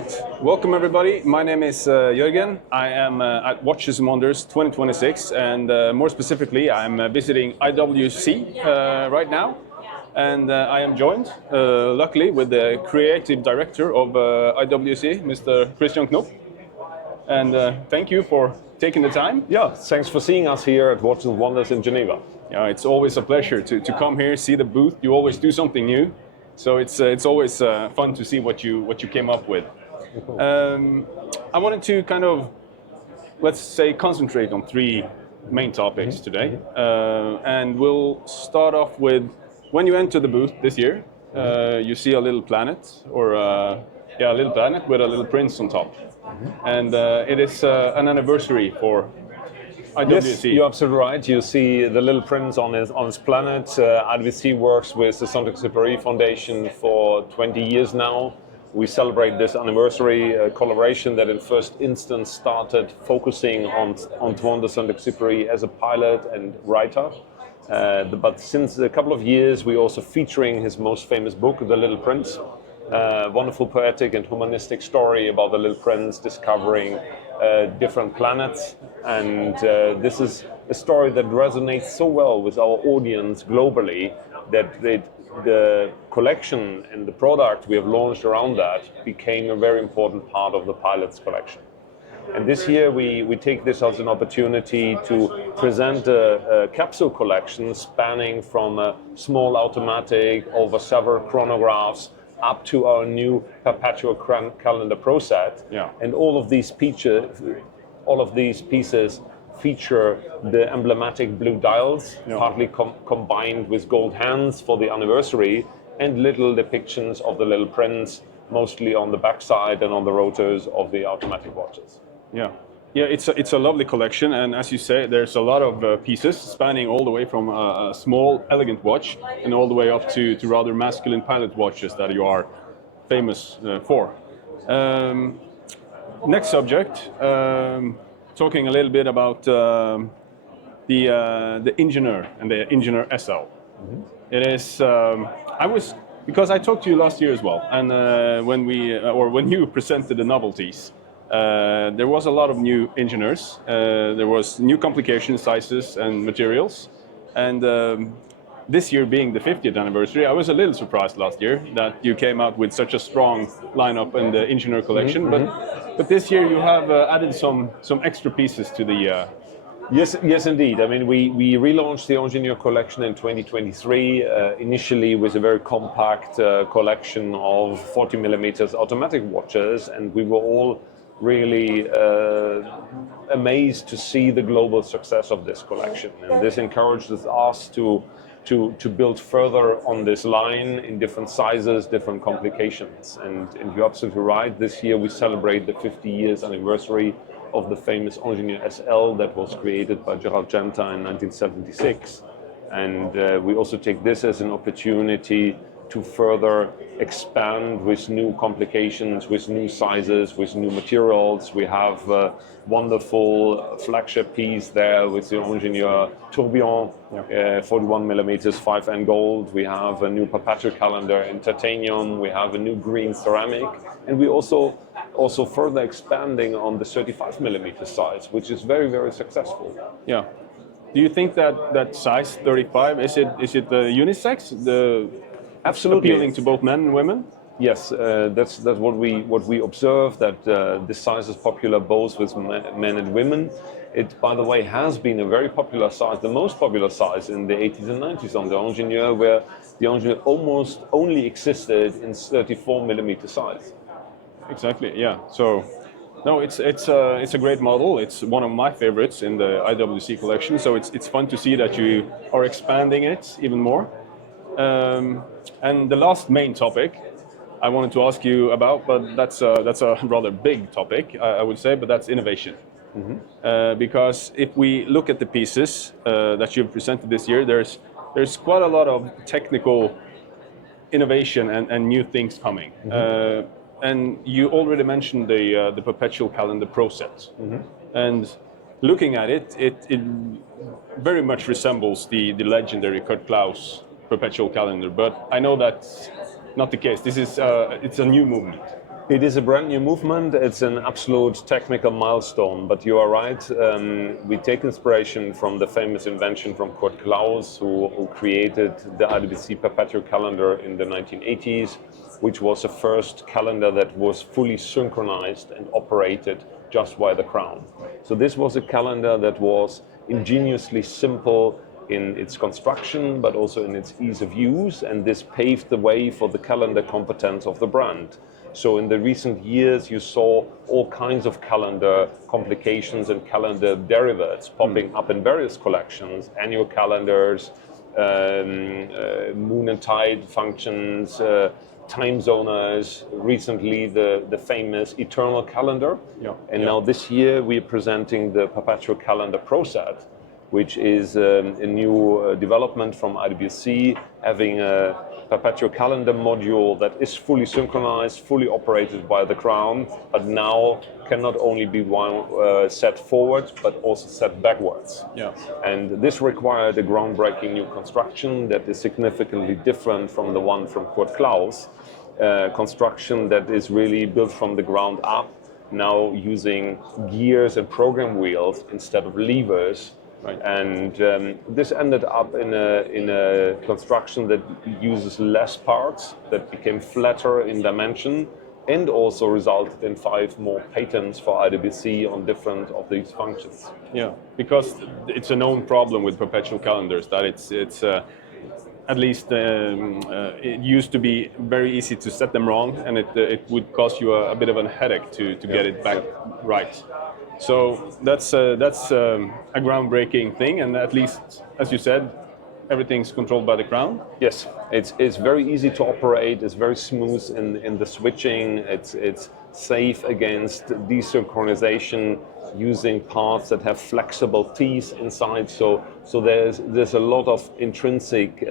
right, welcome everybody. My name is Jürgen. I am at Watches and Wonders 2026, and more specifically, I'm visiting IWC right now. And I am joined, luckily, with the creative director of IWC, Mr. Christian Knoop. And thank you for taking the time. Yeah, thanks for seeing us here at Watches and Wonders in Geneva. Yeah, it's always a pleasure to come here, see the booth. You always do something new, so it's always fun to see what you came up with. I wanted to kind of, let's say, concentrate on three main topics today, and we'll start off with when you enter the booth this year. You see a little planet, or a little planet with a little prince on top, and it is an anniversary for IWC. Yes, you're absolutely right. You see the little prince on his planet. IWC works with the Saint-Exupéry Foundation for 20 years now. We celebrate this anniversary collaboration that in first instance started focusing on Antoine de Saint-Exupéry as a pilot and writer. But since a couple of years, we're also featuring his most famous book, The Little Prince. Wonderful poetic and humanistic story about the little prince discovering different planets. And this is a story that resonates so well with our audience globally that the collection and the product we have launched around that became a very important part of the pilot's collection. And this year we take this as an opportunity to present a capsule collection spanning from a small automatic over several chronographs up to our new Perpetual calendar Pro set. Yeah. And all of these pieces feature the emblematic blue dials, partly combined with gold hands for the anniversary, and little depictions of the little prince, mostly on the backside and on the rotors of the automatic watches. Yeah, it's a lovely collection, and as you say, there's a lot of pieces spanning all the way from a small, elegant watch and all the way up to rather masculine pilot watches that you are famous for. Next subject, talking a little bit about the Ingenieur and the Ingenieur SL. It is because I talked to you last year as well, and when you presented the novelties. There was a lot of new Ingenieurs. There was new complication sizes and materials. And this year being the 50th anniversary, I was a little surprised last year that you came out with such a strong lineup in the Ingenieur collection. But this year you have added some extra pieces to the... Yes, indeed. I mean, we relaunched the Ingenieur collection in 2023, initially with a very compact collection of 40 millimeters automatic watches, and we were all really amazed to see the global success of this collection, and this encourages us to build further on this line in different sizes, different complications. And you're absolutely right. This year we celebrate the 50 years anniversary of the famous Ingenieur SL that was created by Gerald Genta in 1976, and we also take this as an opportunity to further expand with new complications, with new sizes, with new materials. We have a wonderful flagship piece there with the Ingenieur Tourbillon, 41 millimeters 5N gold. We have a new Perpetual calendar in titanium. We have a new green ceramic, and we also further expanding on the 35 millimeter size, which is very, very successful. Yeah. Do you think that size 35 is it the unisex? Absolutely. Appealing to both men and women? Yes, that's what we observe, that this size is popular both with men and women. It, by the way, has been a very popular size, the most popular size in the 80s and 90s on the Ingenieur, where the Ingenieur almost only existed in 34 millimeter size. Exactly. Yeah. So, no, it's a great model. It's one of my favorites in the IWC collection. So it's fun to see that you are expanding it even more. And the last main topic I wanted to ask you about, but that's a rather big topic, I would say, but that's innovation. Because if we look at the pieces that you've presented this year, there's quite a lot of technical innovation and new things coming. And you already mentioned the Perpetual calendar Pro set. And looking at it, it very much resembles the legendary Kurt Klaus Perpetual calendar, but I know that's not the case. This is it's a new movement. It is a brand new movement. It's an absolute technical milestone, but you are right. We take inspiration from the famous invention from Kurt Klaus, who created the IWC Perpetual calendar in the 1980s, which was the first calendar that was fully synchronized and operated just by the crown. So this was a calendar that was ingeniously simple in its construction, but also in its ease of use, and this paved the way for the calendar competence of the brand. So in the recent years, you saw all kinds of calendar complications and calendar derivatives popping up in various collections, annual calendars, moon and tide functions, time zoners, recently the famous eternal calendar. And now this year we're presenting the Perpetual calendar Pro set, which is a new development from IWC, having a Perpetual calendar module that is fully synchronized, fully operated by the crown, but now can not only be set forward, but also set backwards. And this required a groundbreaking new construction that is significantly different from the one from Kurt Klaus, construction that is really built from the ground up, now using gears and program wheels instead of levers. And this ended up in a construction that uses less parts, that became flatter in dimension, and also resulted in 5 more patents for IWC on different of these functions. Because it's a known problem with Perpetual calendars that it's at least it used to be very easy to set them wrong, and it would cost you a bit of a headache to get it back right. So that's a groundbreaking thing, and at least, as you said, everything's controlled by the crown. Yes, it's very easy to operate. It's very smooth in the switching. It's safe against desynchronization using parts that have flexible teeth inside. So there's a lot of intrinsic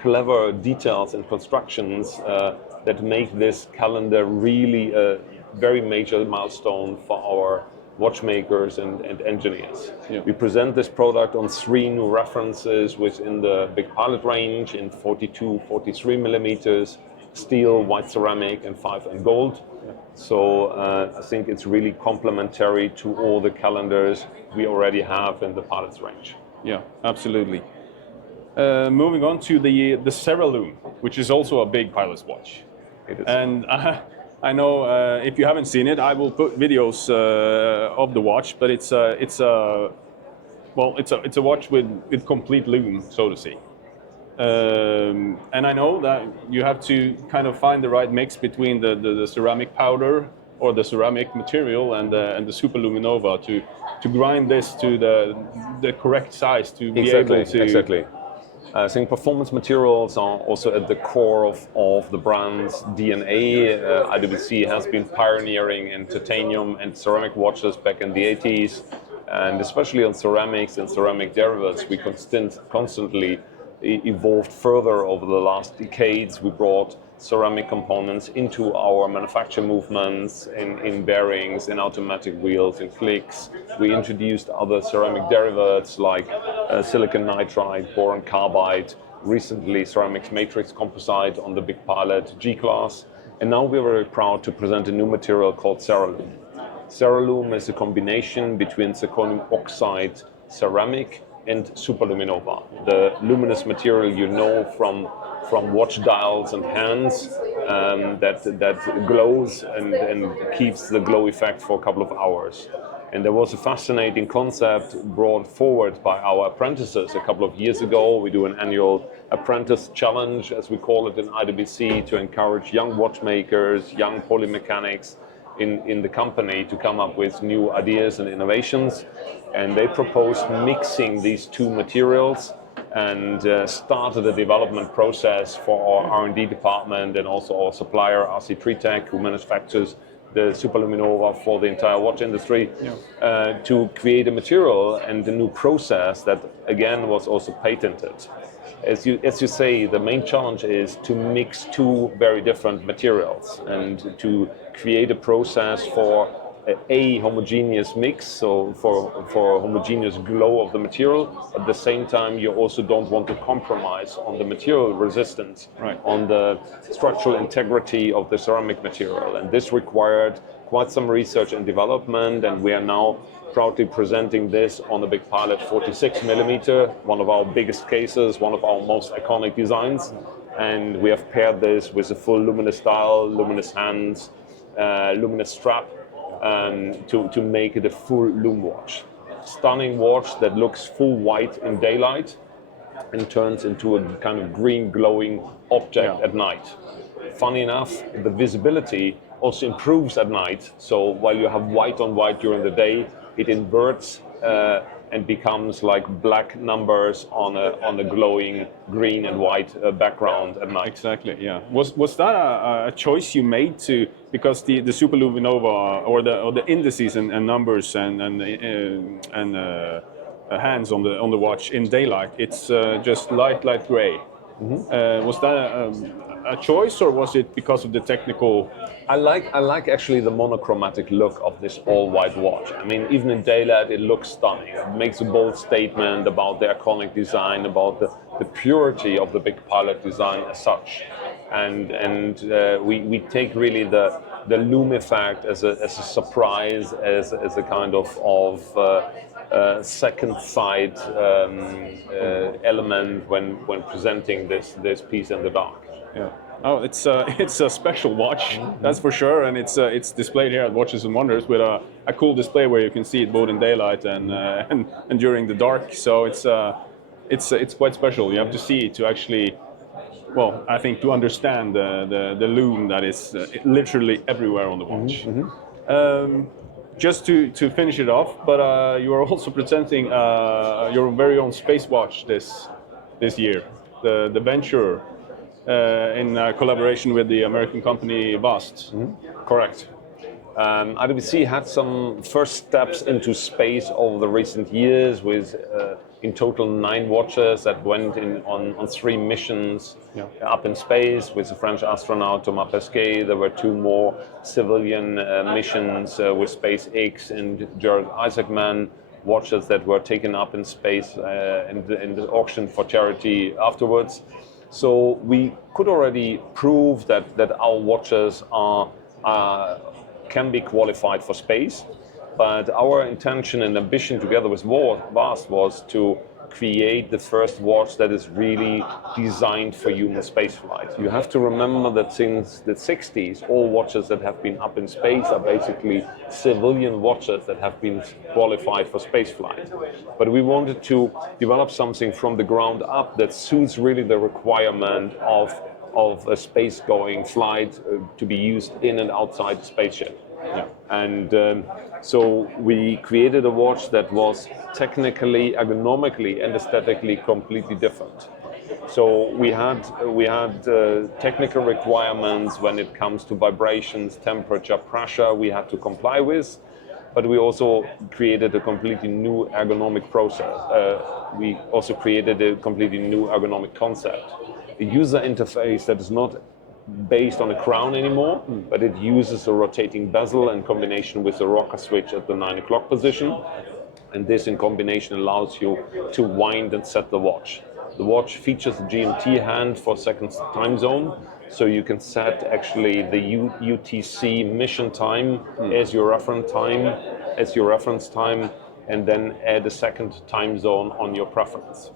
clever details and constructions that make this calendar really a very major milestone for our watchmakers and engineers. We present this product on 3 new references within the big pilot range in 42, 43 millimeters, steel, white ceramic, and 5 and gold. So I think it's really complementary to all the calendars we already have in the pilot's range. Yeah, absolutely. Moving on to the Cerilloom, which is also a big pilot's watch. It is. And I know if you haven't seen it, I will put videos of the watch, but it's a watch with complete loom, so to say. And I know that you have to kind of find the right mix between the ceramic powder or the ceramic material and the Super Luminova to grind this to the correct size to be able to. Exactly. I think performance materials are also at the core of the brand's DNA. IWC has been pioneering in titanium and ceramic watches back in the 80s, and especially on ceramics and ceramic derivatives, we constantly evolved further over the last decades. We brought ceramic components into our manufacture movements in bearings, in automatic wheels, in clicks. We introduced other ceramic derivatives like silicon nitride, boron carbide, recently ceramics matrix composite on the big pilot G-Class. And now we're very proud to present a new material called Cerilloom. Cerilloom is a combination between zirconium oxide ceramic and superluminova, the luminous material you know from watch dials and hands that glows and keeps the glow effect for a couple of hours. And there was a fascinating concept brought forward by our apprentices a couple of years ago. We do an annual apprentice challenge, as we call it in IWC, to encourage young watchmakers, young polymechanics in the company to come up with new ideas and innovations. And they proposed mixing these 2 materials and started a development process for our R&D department and also our supplier, RC Tritech, who manufactures the superluminova for the entire watch industry, to create a material and a new process that, again, was also patented. As you say, the main challenge is to mix 2 very different materials and to create a process for a homogeneous mix, so for homogeneous glow of the material. At the same time, you also don't want to compromise on the material resistance, Right. on the structural integrity of the ceramic material. And this required quite some research and development, and we are now proudly presenting this on a big pilot 46 millimeter, one of our biggest cases, one of our most iconic designs. And we have paired this with a full luminous dial, luminous hands, luminous strap, to make it a full Loom watch. Stunning watch that looks full white in daylight and turns into a kind of green glowing object at night. Funny enough, the visibility also improves at night. So while you have white on white during the day, it inverts and becomes like black numbers on a glowing green and white background at night. Exactly. Yeah. Was that a choice you made because the Superluminova or the indices and numbers and hands on the watch in daylight, it's just light gray. Mm-hmm. Was that a choice, or was it because of the technical? I like actually the monochromatic look of this all-white watch. I mean, even in daylight, it looks stunning. It makes a bold statement about the iconic design, about the purity of the big pilot design as such. And we take really the Loom effect as a surprise, as a kind of second side element when presenting this piece in the dark. Yeah. Oh, it's a special watch, that's for sure, and it's displayed here at Watches and Wonders with a cool display where you can see it both in daylight and during the dark. So it's quite special. You have to see it to actually, well, I think to understand the Loom that is literally everywhere on the watch. Mm-hmm. Just to finish it off, but you are also presenting your very own space watch this year, the Venture. In collaboration with the American company VAST. Mm-hmm. Correct. IWC had some first steps into space over the recent years with in total 9 watches that went on 3 missions up in space with the French astronaut Thomas Pesquet. There were 2 more civilian missions with SpaceX and Jared Isaacman, watches that were taken up in space and auctioned for charity afterwards. So we could already prove that our watches can be qualified for space, but our intention and ambition together with VAST was to create the first watch that is really designed for human spaceflight. You have to remember that since the 60s, all watches that have been up in space are basically civilian watches that have been qualified for spaceflight. But we wanted to develop something from the ground up that suits really the requirement of a space-going flight to be used in and outside the spaceship. Yeah. And so we created a watch that was technically, ergonomically, and aesthetically completely different. So we had technical requirements when it comes to vibrations, temperature, pressure we had to comply with, but we also created a completely new ergonomic process. We also created a completely new ergonomic concept. A user interface that is not based on a crown anymore, but it uses a rotating bezel in combination with the rocker switch at the 9 o'clock position. And this in combination allows you to wind and set the watch. The watch features a GMT hand for second time zone, so you can set actually the UTC mission time as your reference time, and then add a second time zone on your preference.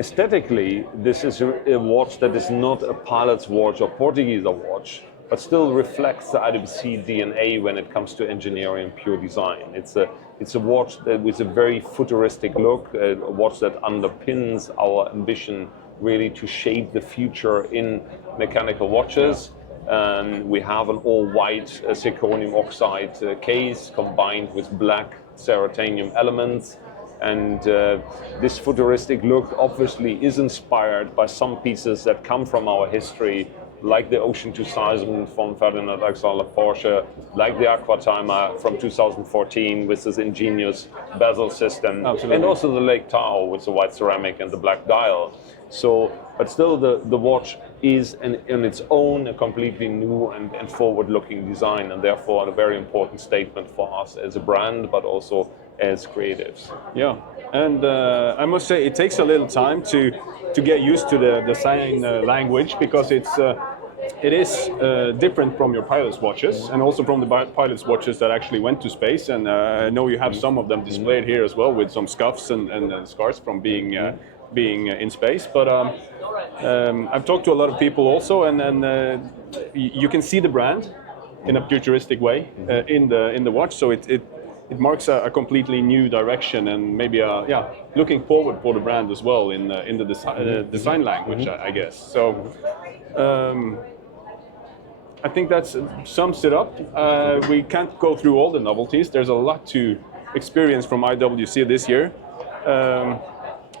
Aesthetically, this is a watch that is not a pilot's watch or Portuguese watch, but still reflects the IWC DNA when it comes to engineering and pure design. It's a watch that with a very futuristic look, a watch that underpins our ambition really to shape the future in mechanical watches. We have an all-white zirconium oxide case combined with black ceratanium elements. And this futuristic look obviously is inspired by some pieces that come from our history, like the Ocean 2000 from Ferdinand Alexander Porsche, like the Aquatimer from 2014 with this Ingenious bezel system, Absolutely. and also the Lake Tahoe with the white ceramic and the black dial. So, but still the watch is in its own a completely new and forward-looking design, and therefore a very important statement for us as a brand, but also as creatives. Yeah, and I must say it takes a little time to get used to the design language, because it is different from your pilot's watches and also from the pilot's watches that actually went to space. And I know you have some of them displayed here as well, with some scuffs and scars from being in space. But I've talked to a lot of people also, and you can see the brand in a futuristic way in the watch. So it marks a completely new direction, and maybe looking forward for the brand as well in the design language, I guess. So I think that sums it up. We can't go through all the novelties. There's a lot to experience from IWC this year.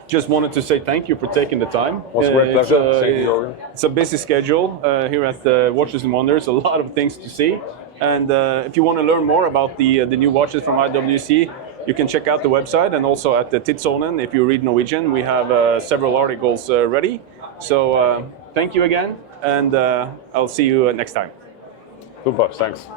Just wanted to say thank you for taking the time. It was a great pleasure. Thank you, Jorgen. It's a busy schedule here at Watches and Wonders. A lot of things to see. And if you want to learn more about the new watches from IWC, you can check out the website, and also at the Tidssonen. If you read Norwegian, we have several articles ready. So thank you again, and I'll see you next time. Super, thanks.